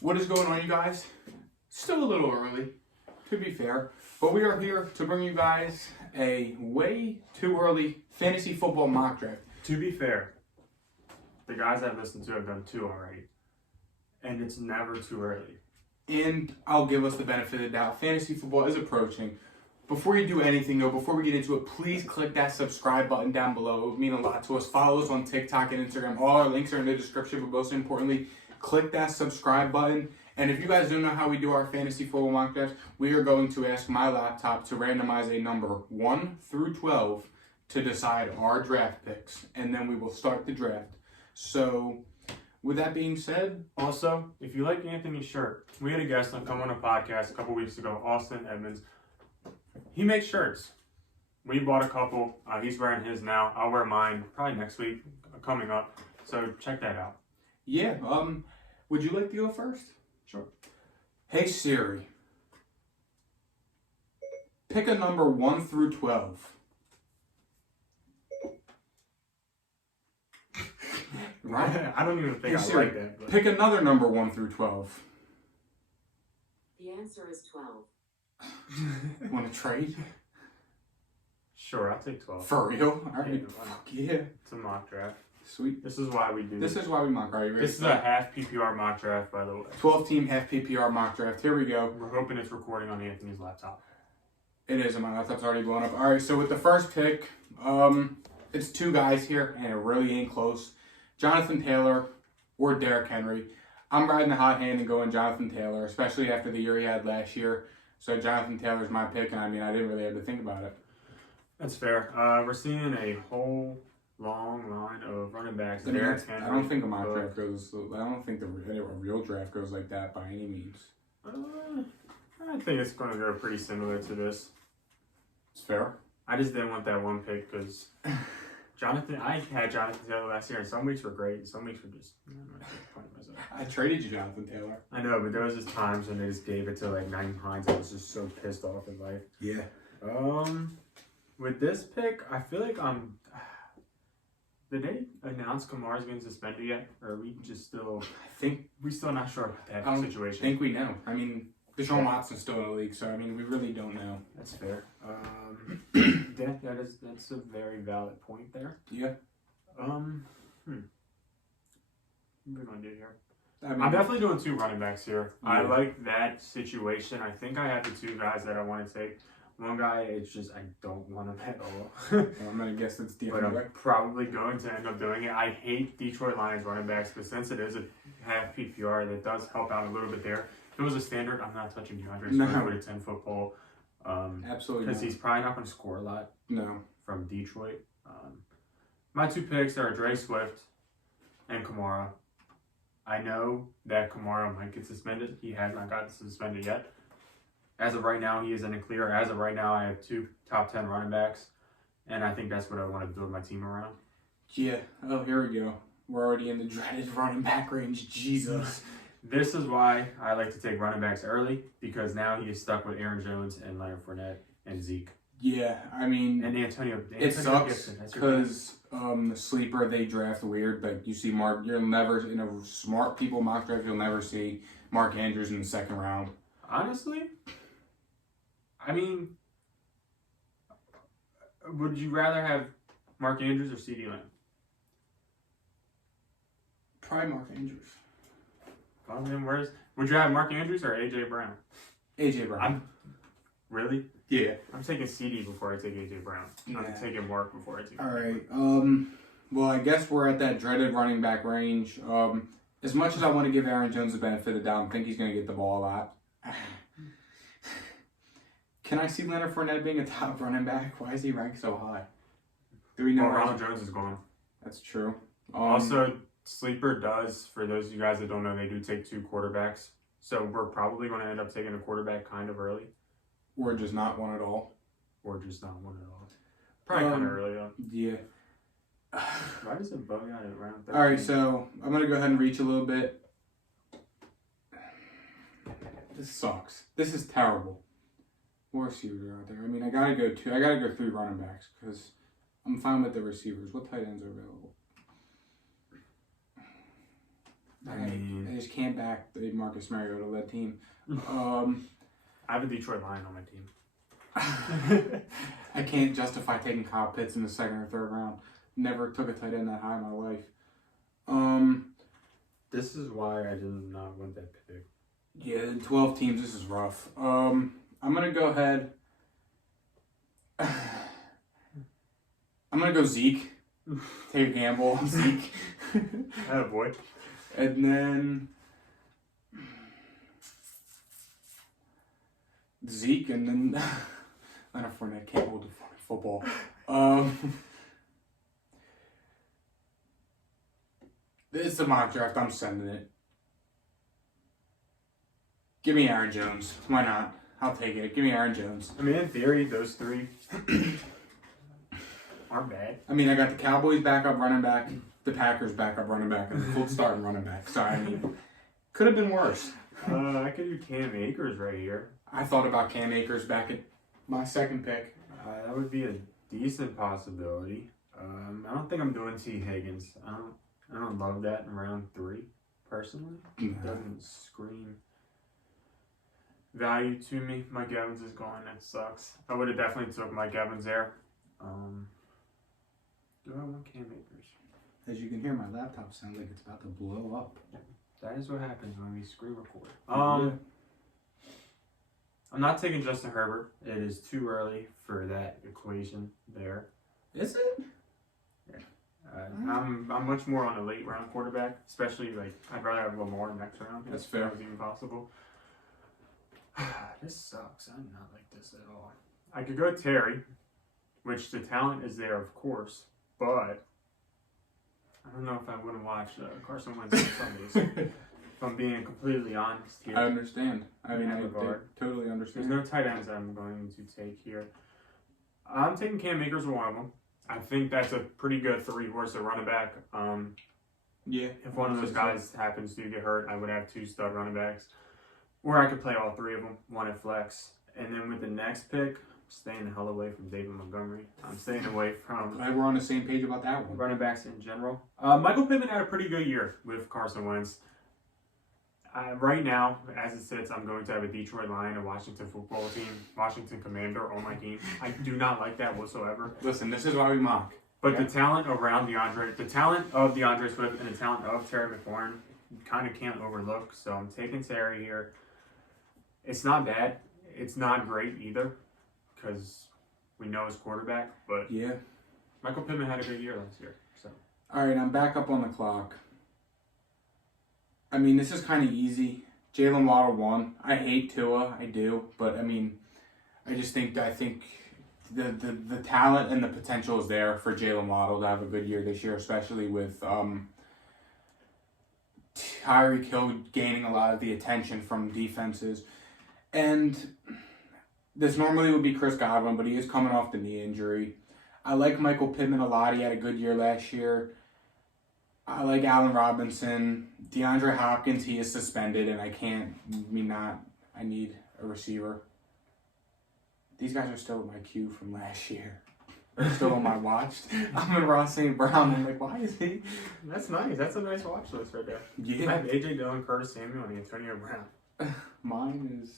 What is going on, you guys? Still a little early, to be fair, but we are here to bring you guys a way too early fantasy football mock draft. To be fair, the guys I've listened to have done 2 already, and it's never too early. And I'll give us the benefit of the doubt. Fantasy football is approaching. Before you do anything, though, before we get into it, please click that subscribe button down below. It would mean a lot to us. Follow us on TikTok and Instagram. All our links are in the description, but most importantly, click that subscribe button. And if you guys don't know how we do our fantasy football mock drafts, we are going to ask my laptop to randomize a number 1 through 12 to decide our draft picks. And then we will start the draft. So, with that being said... Also, if you like Anthony's shirt, we had a guest come on a podcast a couple weeks ago, Austin Edmonds. He makes shirts. We bought a couple. He's wearing his now. I'll wear mine probably next week, coming up. So check that out. Yeah. Would you like to go first? Sure. Hey Siri, pick a number 1 through 12. Right? I don't even think Hey I Siri, like that. But... pick another number 1 through 12. The answer is 12. Want to trade? Sure, I'll take 12. For real? All right. Yeah, Fuck yeah. It's a mock draft. Sweet. This is why we do This is why we mock. Are you ready? This is a half PPR mock draft, by the way. 12-team half PPR mock draft. Here we go. We're hoping it's recording on Anthony's laptop. It is, and my laptop's already blown up. All right, so with the first pick, it's 2 guys here, and it really ain't close. Jonathan Taylor or Derrick Henry. I'm riding the hot hand and going Jonathan Taylor, especially after the year he had last year. So Jonathan Taylor's my pick, and I mean, I didn't really have to think about it. That's fair. We're seeing a whole long line of running backs. I don't think a mock draft goes. I don't think a real draft goes like that by any means. I think it's going to go pretty similar to this. It's fair. I just didn't want that one pick because I had Jonathan Taylor last year, and some weeks were great, and some weeks were just. I traded you Jonathan Taylor. I know, but there was just times when they just gave it to like 9 Hines. I was just so pissed off in life. Yeah. With this pick, I feel like Did they announce Kamara's getting suspended yet, or are we just still? I think we're still not sure about that situation. I think we know. I mean, Deshaun Watson's still in the league, so I mean, we really don't know. That's fair. That's a very valid point there. Yeah. What are we gonna do here? I mean, I'm definitely doing 2 running backs here. Yeah. I like that situation. I think I have the 2 guys that I want to take. One guy, it's just I don't want him at all. I'm gonna guess it's But I'm probably going to end up doing it. I hate Detroit Lions running backs, but since it is a half PPR, that does help out a little bit there. If it was a standard, I'm not touching DeAndre Swift with a 10-foot pole. Absolutely because he's probably not going to score a lot. No. From Detroit. My 2 picks are Dre Swift and Kamara. I know that Kamara might get suspended. He has not gotten suspended yet. As of right now, he is in the clear. As of right now, I have 2 top 10 running backs, and I think that's what I want to build my team around. Yeah. Oh, here we go. We're already in the dreaded running back range. Jesus. This is why I like to take running backs early, because now he is stuck with Aaron Jones and Leonard Fournette and Zeke. Yeah, I mean, and Antonio it sucks because the sleeper they draft weird. Like you see you'll never in a smart people mock draft, you'll never see Mark Andrews in the 2nd round. Honestly, I mean, would you rather have Mark Andrews or CeeDee Lamb? Probably Mark Andrews. Well, then would you have Mark Andrews or AJ Brown? AJ Brown. Really? Yeah. I'm taking CD before I take AJ Brown. Yeah. I'm taking Mark before I take. All right. Well, I guess we're at that dreaded running back range. As much as I want to give Aaron Jones the benefit of the doubt, I think he's going to get the ball a lot. Can I see Leonard Fournette being a top running back? Why is he ranked so high? Do we know? Well, Ronald Jones is gone. That's true. Also, Sleeper does, for those of you guys that don't know, they do take 2 quarterbacks. So we're probably going to end up taking a quarterback kind of early. Or just not one at all. Or just not one at all. Probably kind of early, though. Yeah. Why does it bug out at round 13? All right, so I'm going to go ahead and reach a little bit. This sucks. This is terrible. What receivers are out there? I mean, I gotta go 3 running backs because I'm fine with the receivers. What tight ends are available? I just can't back the Marcus Mariota-led team. I have a Detroit Lion on my team. I can't justify taking Kyle Pitts in the second or third round. Never took a tight end that high in my life. This is why I did not want that pick. Yeah, 12 teams, this is rough. I'm going to go ahead. I'm going to go Zeke. Take a gamble on Zeke. Attaboy. And then Zeke, and then Leonard Fournette can't hold the football. It's a mock draft. I'm sending it. Give me Aaron Jones. Why not? I'll take it. Give me Aaron Jones. I mean, in theory, those three aren't bad. I mean, I got the Cowboys backup running back, the Packers backup running back, and the Colts starting running back. So, I mean, could have been worse. I could do Cam Akers right here. I thought about Cam Akers back at my second pick. That would be a decent possibility. I don't think I'm doing T. Higgins. I don't love that in round 3, personally. It doesn't scream value to me. Mike Evans is gone. That sucks. I would have definitely took Mike Evans there. Do I want Cam Akers? As you can hear, my laptop sounds like it's about to blow up. That is what happens when we screen record. Yeah. I'm not taking Justin Herbert. It is too early for that equation there. Is it? I'm much more on a late round quarterback, especially I'd rather have Lamar next round. That's if fair. that was even possible. This sucks. I did not like this at all. I could go Terry, which the talent is there, of course, but I don't know if I want to watch Carson Wentz on Sundays. If I'm being completely honest here. I understand. I mean, I regard. totally There's understand. no tight ends I'm going to take here. I'm taking Cam Akers as one of them. I think that's a pretty good 3-horse at running back. Yeah. If one of those guys happens to get hurt, I would have 2 stud running backs. Or I could play all 3 of them, one at flex. And then with the next pick, I'm staying the hell away from David Montgomery. I'm staying away from Glad we're on the same page about that one. running backs in general. Michael Pittman had a pretty good year with Carson Wentz. Right now, as it sits, I'm going to have a Detroit Lion, a Washington football team, Washington Commander on my team. I do not like that whatsoever. Listen, this is why we mock. But Yeah. the talent of DeAndre Swift and the talent of Terry McLaurin, you kind of can't overlook. So I'm taking Terry here. It's not bad. It's not great either, because we know his quarterback. But Yeah. Michael Pittman had a good year last year. So All right, I'm back up on the clock. I mean, this is kind of easy. Jalen Waddle won. I hate Tua, I do, but I mean, I think the talent and the potential is there for Jalen Waddle to have a good year this year, especially with Tyreek Hill gaining a lot of the attention from defenses. And this normally would be Chris Godwin, but he is coming off the knee injury. I like Michael Pittman a lot. He had a good year last year. I like Allen Robinson. DeAndre Hopkins, he is suspended, and I need a receiver. These guys are still in my queue from last year. They're still on my watch. I'm in Ross St. Brown. I'm like, why is he? that's nice. That's a nice watch list right there. I Yeah. have AJ Dillon, Curtis Samuel, and Antonio Brown. Mine is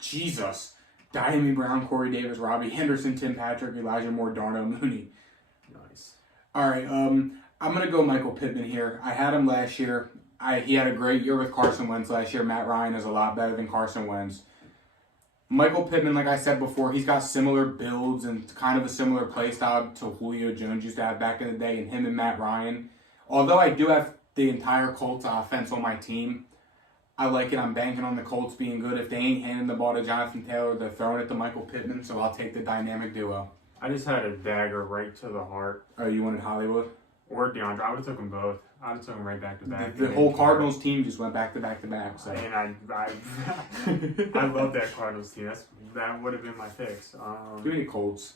Jesus. Diami Brown, Corey Davis, Robbie Henderson, Tim Patrick, Elijah Moore, Darnell Mooney. Nice. All right, I'm going to go Michael Pittman here. I had him last year. He had a great year with Carson Wentz last year. Matt Ryan is a lot better than Carson Wentz. Michael Pittman, like I said before, he's got similar builds and kind of a similar play style to Julio Jones used to have back in the day, and him and Matt Ryan. Although I do have the entire Colts offense on my team, I like it. I'm banking on the Colts being good. If they ain't handing the ball to Jonathan Taylor, they're throwing it to Michael Pittman, so I'll take the dynamic duo. I just had a dagger right to the heart. Oh, you wanted Hollywood? Or DeAndre. I would have took them both. I would have took them right back to back. The whole Cardinals team just went back to back to back. So. And I love that Cardinals team. That would have been my picks. Give me the Colts.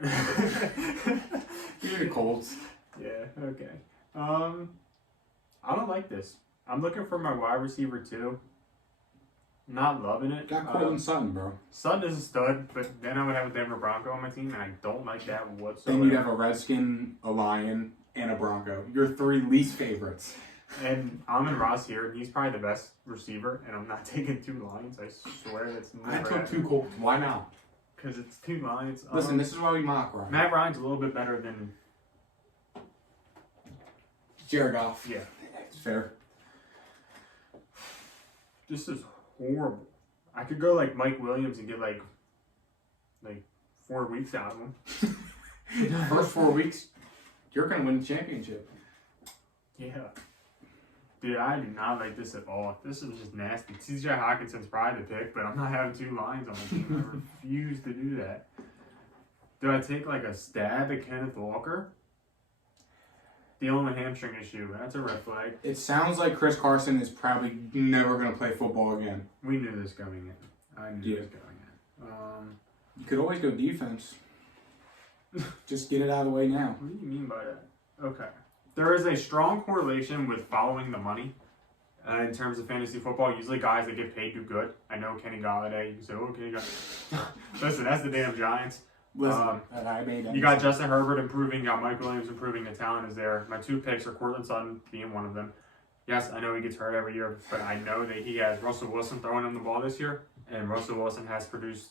Give me the Colts. Yeah, okay. I don't like this. I'm looking for my wide receiver too. Not loving it. Got Courtland Sutton, bro. Sutton is a stud, but then I would have a Denver Bronco on my team, and I don't like that whatsoever. Then you'd have a Redskin, a Lion, and a Bronco. Your 3 least favorites. And Amon Ross here, and he's probably the best receiver, and I'm not taking 2 Lions. I swear that's never I took 2 Colts. Why not? Because it's 2 Lions. Listen, this is why we mock Ryan. Matt Ryan's a little bit better than... Jared Goff. Yeah. It's fair. This is horrible. I could go like Mike Williams and get like 4 weeks out of him. First 4 weeks, you're going to win the championship. Yeah. Dude, I do not like this at all. This is just nasty. TJ Hawkinson's probably the pick, but I'm not having 2 Lions on my team. I refuse to do that. Do I take like a stab at Kenneth Walker? Dealing with a hamstring issue. That's a red flag. It sounds like Chris Carson is probably never going to play football again. We knew this coming in. I knew this going in. You could always go defense. Just get it out of the way now. What do you mean by that? Okay. There is a strong correlation with following the money in terms of fantasy football. Usually guys that get paid do good. I know Kenny Galladay. You say, oh, Kenny Galladay. Listen, that's the damn Giants. Listen, I made that. You got Justin Herbert improving. You got Mike Williams improving. The talent is there. My 2 picks are Cortland Sutton being one of them. Yes, I know he gets hurt every year, but I know that he has Russell Wilson throwing him the ball this year. And Russell Wilson has produced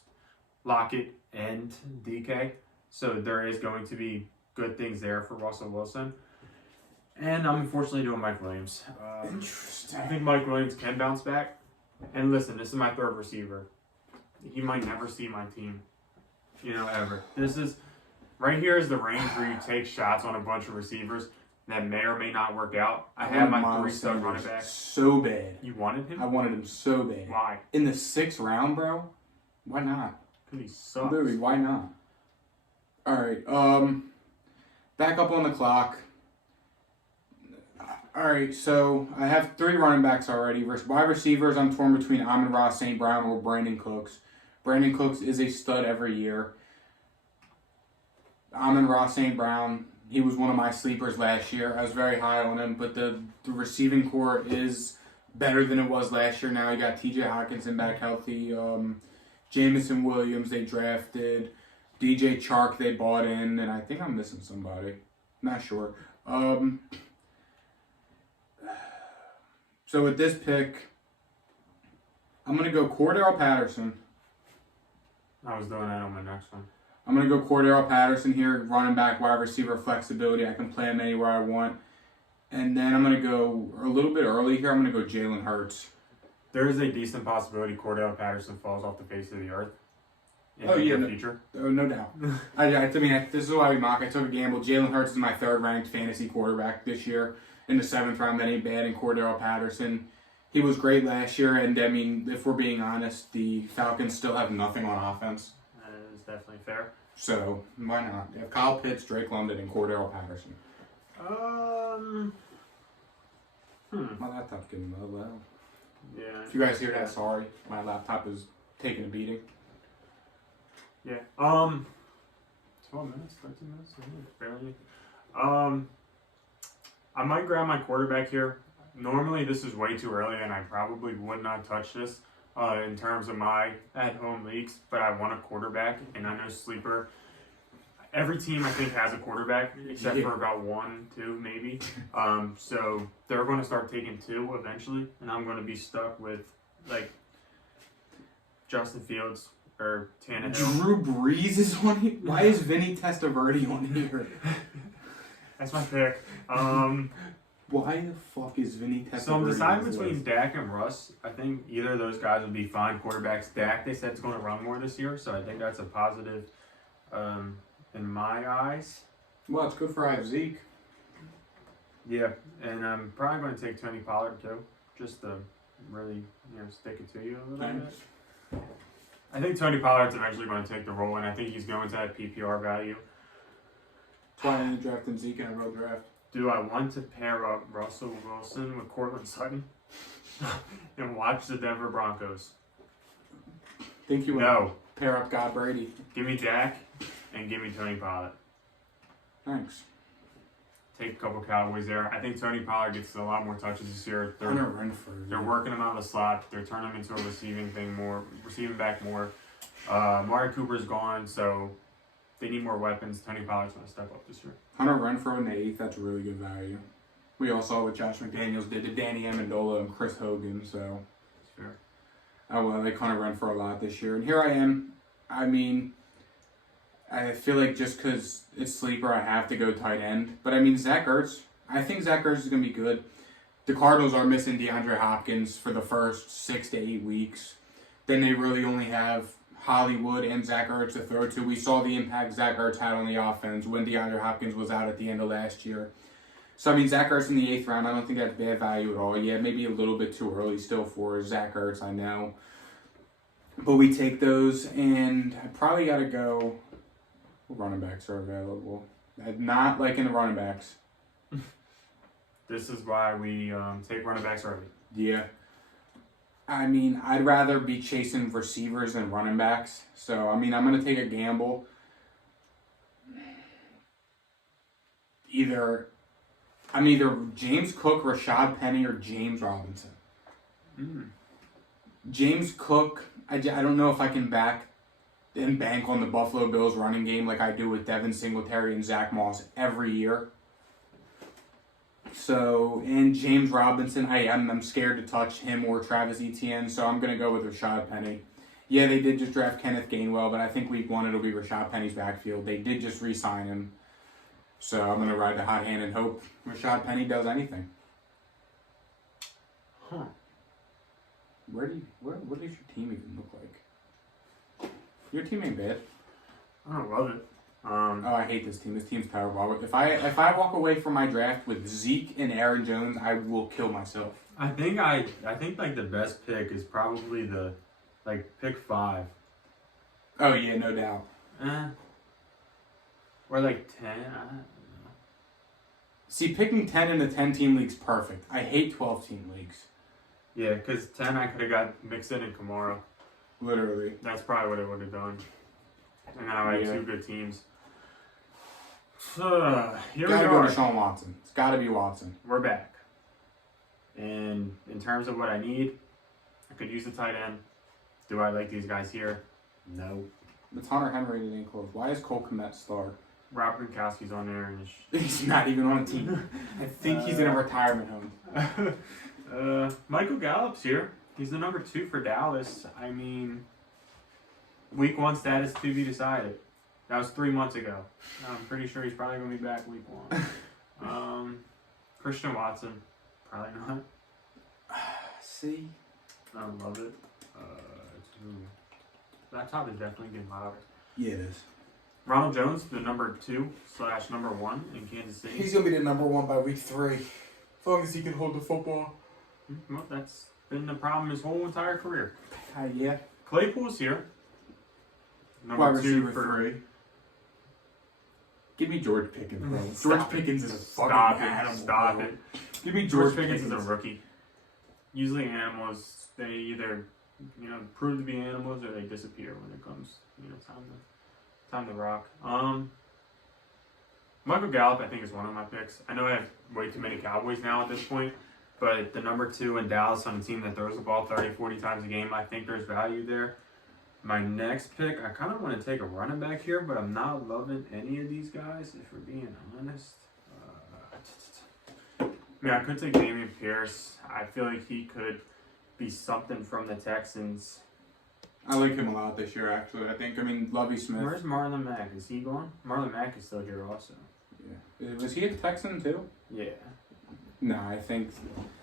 Lockett and DK. So there is going to be good things there for Russell Wilson. And I'm unfortunately doing Mike Williams. Interesting. I think Mike Williams can bounce back. And listen, this is my 3rd receiver. He might never see my team, ever. This is, right here is the range where you take shots on a bunch of receivers that may or may not work out. I have my 3-star running back. So bad. You wanted him? I wanted him so bad. Why? In the 6th round, bro? Why not? Because he sucks. Literally, why not? All right. Back up on the clock. All right, so I have 3 running backs already. Wide receivers, I'm torn between Amon-Ra St. Brown or Brandon Cooks. Brandon Cooks is a stud every year. Amon-Ra St. Brown, he was one of my sleepers last year. I was very high on him, but the receiving core is better than it was last year. Now you got TJ Hawkinson back healthy. Jamison Williams they drafted. DJ Chark they bought in, and I think I'm missing somebody. Not sure. So with this pick, I'm going to go Cordell Patterson. I was doing that on my next one. I'm going to go Cordell Patterson here, running back, wide receiver, flexibility. I can play him anywhere I want. And then I'm going to go a little bit early here. I'm going to go Jalen Hurts. There is a decent possibility Cordell Patterson falls off the face of the earth in Oh, the yeah, near future. Oh, no doubt. I mean, this is why we mock. I took a gamble. Jalen Hurts is my 3rd ranked fantasy quarterback this year. In the 7th round, that ain't bad. And Cordell Patterson, he was great last year. And, I mean, if we're being honest, the Falcons still have nothing on offense. That is definitely fair. So, why not? They have Kyle Pitts, Drake London, and Cordell Patterson. My laptop's getting low. Yeah. If you guys hear that, sorry. My laptop is taking a beating. Yeah. 12 minutes, 13 minutes, barely. I might grab my quarterback here. Normally, this is way too early, and I probably would not touch this in terms of my at-home leagues, but I want a quarterback, and I know sleeper. Every team, I think, has a quarterback, except for about 1, 2, maybe. So they're going to start taking 2 eventually, and I'm going to be stuck with, like, Justin Fields or Tannehill. Drew Brees is on here? Why is Vinny Testaverde on here? That's my pick. Why the fuck is Vinny Testaverde? So I'm deciding between Dak and Russ. I think either of those guys would be fine quarterbacks. Dak, they said, is going to run more this year, so I think that's a positive in my eyes. Well, it's good for I have Zeke. Yeah, and I'm probably going to take Tony Pollard too, just to really stick it to you a little bit. I think Tony Pollard's eventually going to take the role, and I think he's going to have PPR value. That's why I ended drafting Zeke in a real draft. Do I want to pair up Russell Wilson with Cortland Sutton and watch the Denver Broncos? Think you would No. pair up God Brady. Give me Dak and give me Tony Pollard. Thanks. Take a couple Cowboys there. I think Tony Pollard gets a lot more touches this year. Hunter Renfrew. They're working him out of the slot. They're turning him into a receiving back more. Amari Cooper's gone, so they need more weapons. Tony Pollard's going to step up this year. Hunter Renfrew in the 8th, that's really good value. We all saw what Josh McDaniels did to Danny Amendola and Chris Hogan, so. Sure. Oh, well, they kind of run for a lot this year. And here I am. I mean, I feel like just because it's sleeper, I have to go tight end. But I mean, Zach Ertz, I think Zach Ertz is going to be good. The Cardinals are missing DeAndre Hopkins for the first 6 to 8 weeks. Then they really only have Hollywood and Zach Ertz to throw to. We saw the impact Zach Ertz had on the offense when DeAndre Hopkins was out at the end of last year. So, I mean, Zach Ertz in the 8th round, I don't think that's bad value at all. Yeah, maybe a little bit too early still for Zach Ertz, I know. But we take those, and I probably got to go. What running backs are available? Not like in the running backs. This is why we take running backs early. Yeah. I mean, I'd rather be chasing receivers than running backs. So, I mean, I'm going to take a gamble. I'm either James Cook, Rashad Penny, or James Robinson. James Cook, I don't know if I can back and bank on the Buffalo Bills running game like I do with Devin Singletary and Zach Moss every year. So, and James Robinson, I'm scared to touch him or Travis Etienne, so I'm going to go with Rashad Penny. Yeah, they did just draft Kenneth Gainwell, but I think week 1 it'll be Rashad Penny's backfield. They did just re-sign him. So I'm going to ride the hot hand and hope Rashad Penny does anything. Huh. What does your team even look like? Your team ain't bad. I don't love it. Oh, I hate this team. This team's terrible. If I walk away from my draft with Zeke and Aaron Jones, I will kill myself. I think like the best pick is probably the pick 5. Oh yeah, no doubt. Or like 10. I don't know. See, picking 10 in the 10-team league's perfect. I hate 12-team leagues. Yeah, because 10 I could have got Mixon and Kamara. Literally. That's probably what I would have done. And now I have 2 good teams. So, here we Gotta are. go to Sean Watson. It's gotta be Watson. We're back. And in terms of what I need, I could use the tight end. Do I like these guys here? No. It's Hunter Henry that ain't close. Why is Cole Kmet star? Rob Gronkowski's on there. And He's not even on a team. I think he's in a retirement home. Michael Gallup's here. He's the number 2 for Dallas. I mean, week 1 status to be decided. That was 3 months ago. I'm pretty sure he's probably going to be back week 1. Christian Watson. Probably not. See? I don't love it. That top is definitely getting louder. Yeah, it is. Ronald Jones, the number 2/number 1 in Kansas City. He's going to be the number 1 by week 3. As long as he can hold the football. Well, that's been the problem his whole entire career. Yeah. Claypool's here. Wide Number 2 receiver for 3. Give me George Pickens, bro. Stop George Pickens is a fucking animal. Stop it. Give me George Pickens is a rookie. Usually animals, they either prove to be animals or they disappear when it comes time to rock. Michael Gallup I think is one of my picks. I know I have way too many Cowboys now at this point, but the number 2 in Dallas on a team that throws the ball 30-40 times a game, I think there's value there. My next pick, I kind of want to take a running back here, but I'm not loving any of these guys, if we're being honest. I could take Dameon Pierce. I feel like he could be something from the Texans. I like him a lot this year, actually. Lovie Smith. Where's Marlon Mack? Is he gone? Marlon Mack is still here also. Yeah. Was he a Texan, too? Yeah. No, I think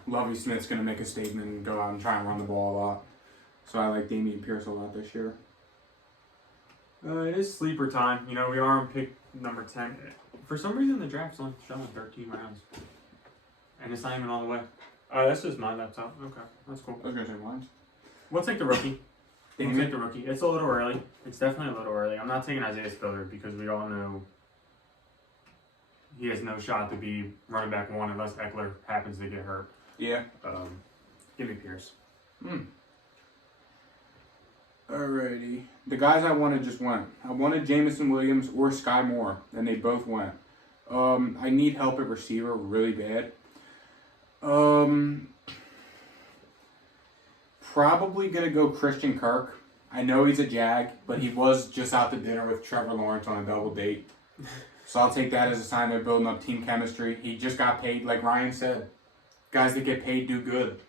Lovie Smith's going to make a statement and go out and try and run the ball a lot. So I like Dameon Pierce a lot this year. It is sleeper time. We are on pick number 10. For some reason, the draft's only showing 13 rounds. And it's not even all the way. That's just my laptop. Okay, that's cool. I was going to say mine. We'll take the rookie. We'll take the rookie. It's a little early. It's definitely a little early. I'm not taking Isaiah Spiller because we all know he has no shot to be running back 1 unless Eckler happens to get hurt. Yeah. Give me Pierce. Alrighty. The guys I wanted just went. I wanted Jamison Williams or Sky Moore, and they both went. I need help at receiver really bad. Probably going to go Christian Kirk. I know he's a Jag, but he was just out to dinner with Trevor Lawrence on a double date. So I'll take that as a sign they're building up team chemistry. He just got paid, like Ryan said. Guys that get paid do good.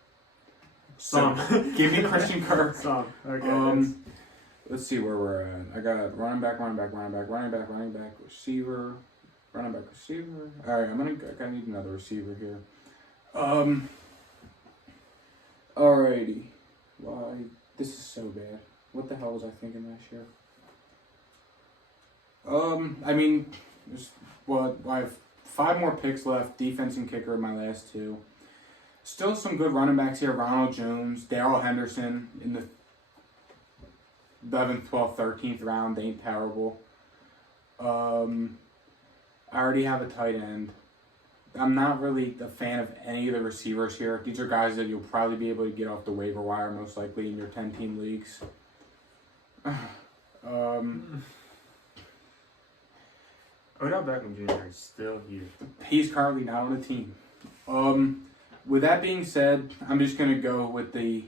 So give me Christian Kirk. Okay. Let's see where we're at. I got running back, receiver, running back, receiver. All right, I need another receiver here. Alrighty. Why? This is so bad. What the hell was I thinking last year? I mean, I have 5 more picks left. Defense and kicker in my last 2. Still some good running backs here. Ronald Jones, Darrell Henderson in the 11th, 12th, 13th round. They ain't terrible. I already have a tight end. I'm not really a fan of any of the receivers here. These are guys that you'll probably be able to get off the waiver wire most likely in your 10-team leagues. Odell Beckham Jr. is still here. He's currently not on the team. With that being said, I'm just going to go with the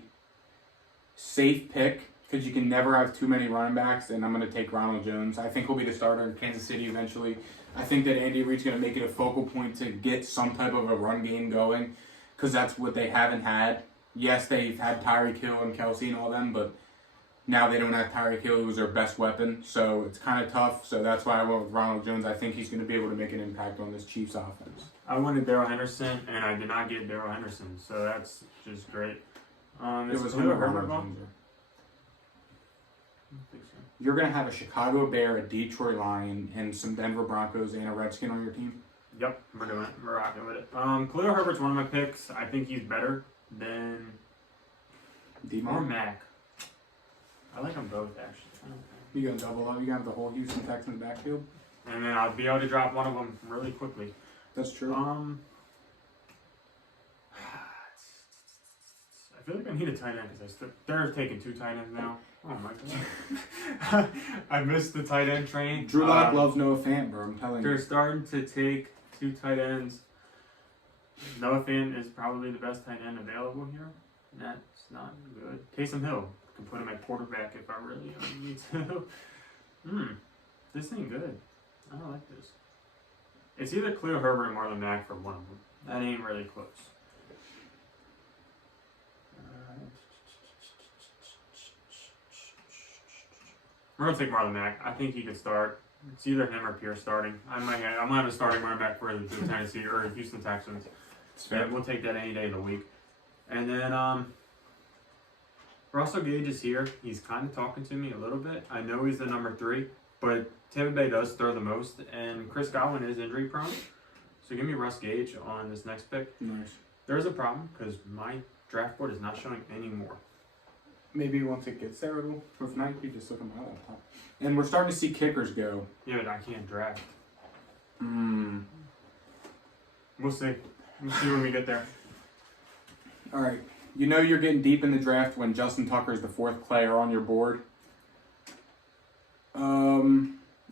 safe pick because you can never have too many running backs, and I'm going to take Ronald Jones. I think he'll be the starter in Kansas City eventually. I think that Andy Reid's going to make it a focal point to get some type of a run game going because that's what they haven't had. Yes, they've had Tyreek Hill and Kelsey and all them, but now they don't have Tyreek Hill, who's their best weapon, so it's kind of tough. So that's why I went with Ronald Jones. I think he's going to be able to make an impact on this Chiefs offense. I wanted Darrell Henderson, and I did not get Darrell Henderson, so that's just great. It was Khalil Ronald Herbert Jones. I don't think so. You're going to have a Chicago Bear, a Detroit Lion, and some Denver Broncos and a Redskin on your team? Yep, we're doing it. We're rocking with it. Khalil Herbert's one of my picks. I think he's better than or Mac. I like them both, actually. You going to double up? You got the whole Houston Texans backfield? And then I'll be able to drop one of them really quickly. That's true. I feel like I need a tight end because they're taking 2 tight ends now. Oh my god. I missed the tight end train. Drew Lock loves Noah Fant, bro. I'm telling They're you. starting to take 2 tight ends. Noah Fant is probably the best tight end available here. That's not good. Taysom Hill. I can put him at quarterback if I really need to. This ain't good. I don't like this. It's either Khalil Herbert or Marlon Mack for one of them. That ain't really close. We're gonna take Marlon Mack. I think he could start. It's either him or Pierce starting. I'm gonna have a starting running back for the Tennessee or Houston Texans. Yeah, we'll take that any day of the week. And then Russell Gage is here. He's kind of talking to me a little bit. I know he's the number 3, but Tampa Bay does throw the most, and Chris Godwin is injury prone. So give me Russ Gage on this next pick. Nice. There's a problem because my draft board is not showing any more. Maybe once it gets there, it'll. If not, you just look at my laptop. And we're starting to see kickers go. Yeah, but I can't draft. We'll see. We'll see when we get there. All right. You know you're getting deep in the draft when Justin Tucker is the 4th player on your board.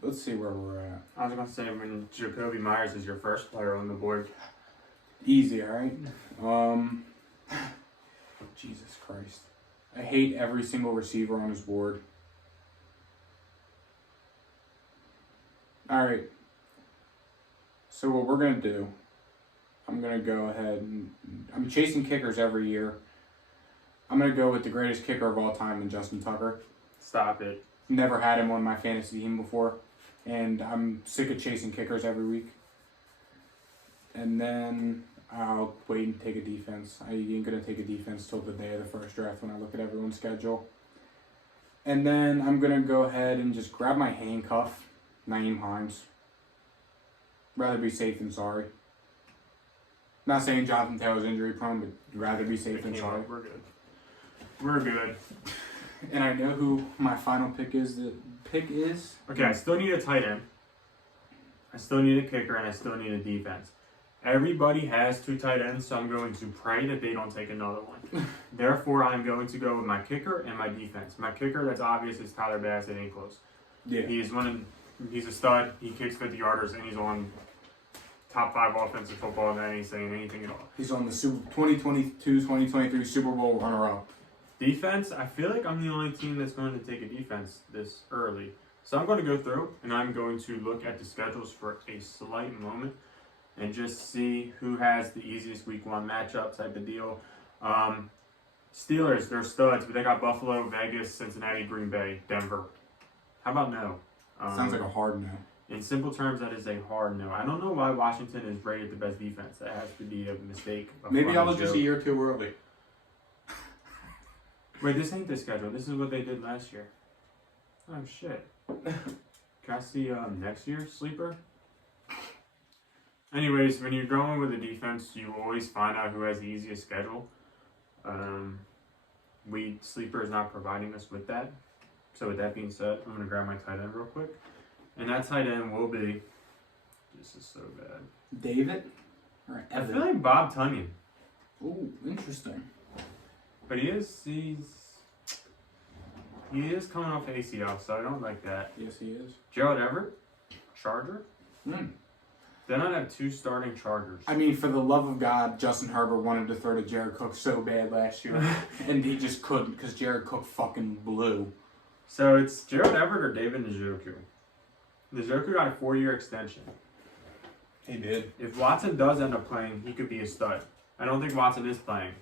Let's see where we're at. I was going to say when Jacoby Myers is your first player on the board. Easy, all right? Jesus Christ. I hate every single receiver on his board. All right. So what we're going to do, I'm going to go ahead and I'm chasing kickers every year. I'm going to go with the greatest kicker of all time in Justin Tucker. Stop it. Never had him on my fantasy team before. And I'm sick of chasing kickers every week. And then I'll wait and take a defense. I ain't going to take a defense till the day of the first draft when I look at everyone's schedule. And then I'm going to go ahead and just grab my handcuff, Nyheim Hines. Rather be safe than sorry. Not saying Jonathan Taylor's injury prone, but rather be safe than sorry. We're good. We're good. And I know who my final pick is. The pick is... Okay, I still need a tight end. I still need a kicker, and I still need a defense. Everybody has 2 tight ends, so I'm going to pray that they don't take another one. Therefore, I'm going to go with my kicker and my defense. My kicker, that's obvious, is Tyler Bass. It ain't close. Yeah. He's a stud. He kicks 50-yarders, and he's on top 5 offensive football, and that ain't saying anything at all. He's on the 2022-2023 Super Bowl runner-up. Defense, I feel like I'm the only team that's going to take a defense this early. So I'm going to go through and I'm going to look at the schedules for a slight moment and just see who has the easiest week 1 matchup type of deal. Steelers, they're studs, but they got Buffalo, Vegas, Cincinnati, Green Bay, Denver. How about no? Sounds like a hard no. In simple terms, that is a hard no. I don't know why Washington is rated the best defense. That has to be a mistake. Maybe I was just a year too early. Wait, this ain't the schedule. This is what they did last year. Oh, shit. Can I see next year's sleeper? Anyways, when you're going with a defense, you always find out who has the easiest schedule. Sleeper is not providing us with that. So with that being said, I'm going to grab my tight end real quick. And that tight end will be... This is so bad. David? Or I Evan? feel like Bob Tunyon. Ooh, interesting. But he is coming off ACL, so I don't like that. Yes, he is. Gerald Everett, Charger. Hmm. Then I'd have 2 starting Chargers. I mean, for the love of God, Justin Herbert wanted to throw to Jared Cook so bad last year, and he just couldn't because Jared Cook fucking blew. So it's Gerald Everett or David Njoku. Njoku got a 4-year extension. He did. If Watson does end up playing, he could be a stud. I don't think Watson is playing.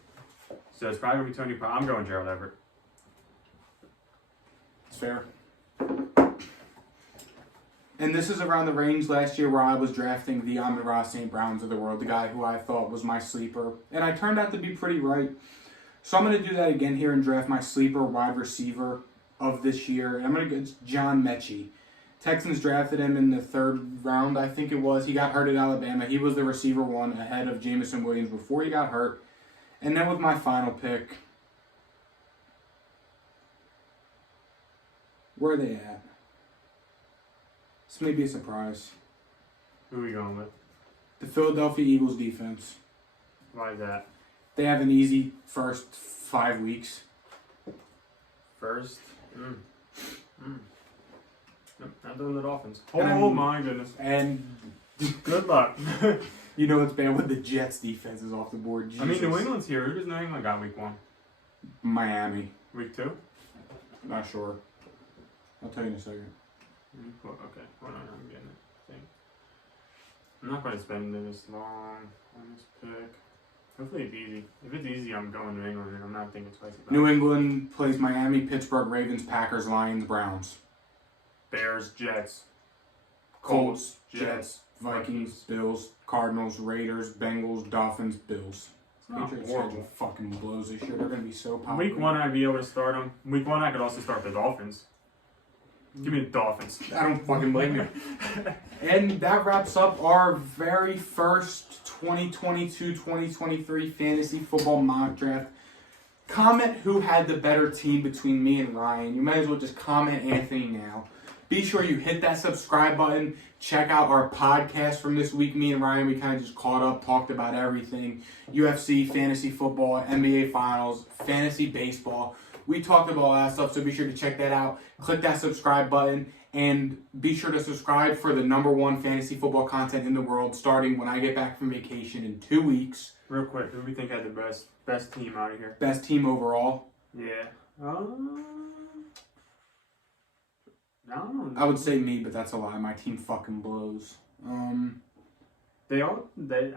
So it's probably going to be Tony Pollard. I'm going Gerald Everett. It's fair. And this is around the range last year where I was drafting the Amon-Ra St. Browns of the world, the guy who I thought was my sleeper. And I turned out to be pretty right. So I'm going to do that again here and draft my sleeper wide receiver of this year. And I'm going to get John Mechie. Texans drafted him in the 3rd round, I think it was. He got hurt at Alabama. He was the receiver 1 ahead of Jameson Williams before he got hurt. And then with my final pick, where are they at? This may be a surprise. Who are we going with? The Philadelphia Eagles defense. Why is that? They have an easy first 5 weeks. First? Nope, not doing the Dolphins. And Oh my goodness. And Good luck. you know what's bad when the Jets defense is off the board. Jesus. I mean, New England's here. Who does New England got week 1? Miami. Week 2? Not sure. I'll tell you in a second. Okay, hold on, I'm getting it. I'm not going to spend this long on this pick. Hopefully it's easy. If it's easy, I'm going New England, and I'm not thinking twice about it. New England plays Miami, Pittsburgh, Ravens, Packers, Lions, Browns. Bears, Jets. Colts, Jets, Vikings, Bills, Cardinals, Raiders, Bengals, Dolphins, Bills. It's not Patriots horrible. schedule fucking blows this year. They're going to be so popular. Week 1, I'd be able to start them. Week 1, I could also start the Dolphins. Give me the Dolphins. I don't fucking blame you. And that wraps up our very first 2022-2023 fantasy football mock draft. Comment who had the better team between me and Ryan. You might as well just comment Anthony now. Be sure you hit that subscribe button. Check out our podcast from this week. Me and Ryan, we kind of just caught up, talked about everything. UFC, fantasy football, NBA finals, fantasy baseball. We talked about all that stuff, so be sure to check that out. Click that subscribe button, and be sure to subscribe for the #1 fantasy football content in the world, starting when I get back from vacation in 2 weeks. Real quick, who do we think had the best team out of here? Best team overall. Yeah. No. I would say me, but that's a lie. My team fucking blows. I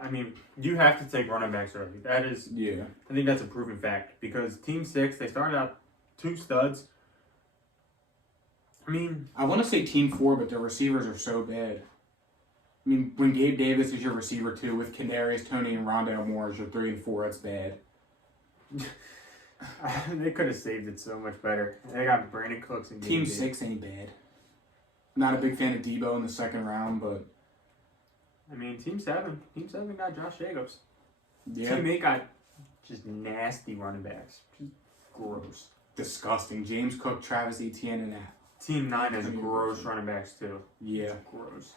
mean, you have to take running backs early. That is, Yeah. I think that's a proven fact. Because Team 6, they started out 2 studs. I mean, I want to say team 4, but their receivers are so bad. I mean, when Gabe Davis is your receiver 2, with Kadarius Toney and Rondale Moore as your 3 and 4, that's bad. they could have saved it so much better. They got Brandon Cooks and Team Gabe 6 ain't bad. Not a big fan of Debo in the 2nd round, but I mean, Team 7 got Josh Jacobs. yeah. Team 8 got just nasty running backs. Just gross. Disgusting. James Cook, Travis Etienne, and that. Team 9 has gross running backs too. Yeah. Gross.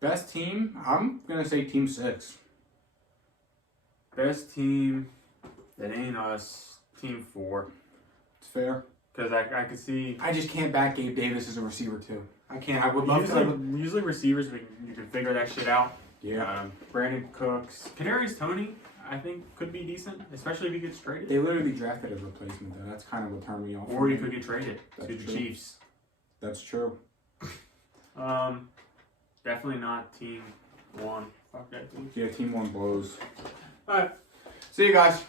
Best team? I'm going to say Team 6. Best team that ain't us, Team 4. It's fair. Because I could see... I just can't back Gabe Davis as a receiver, too. I can't. I would love to. Usually receivers, you can figure that shit out. Yeah. Brandon Cooks. Kadarius Toney, I think could be decent, especially if he gets traded. They literally drafted a replacement, though. That's kind of what turned me off. Or he could get traded That's to the true. Chiefs. That's true. Definitely not team one. Fuck that team. Yeah, team one blows. Alright. See you guys.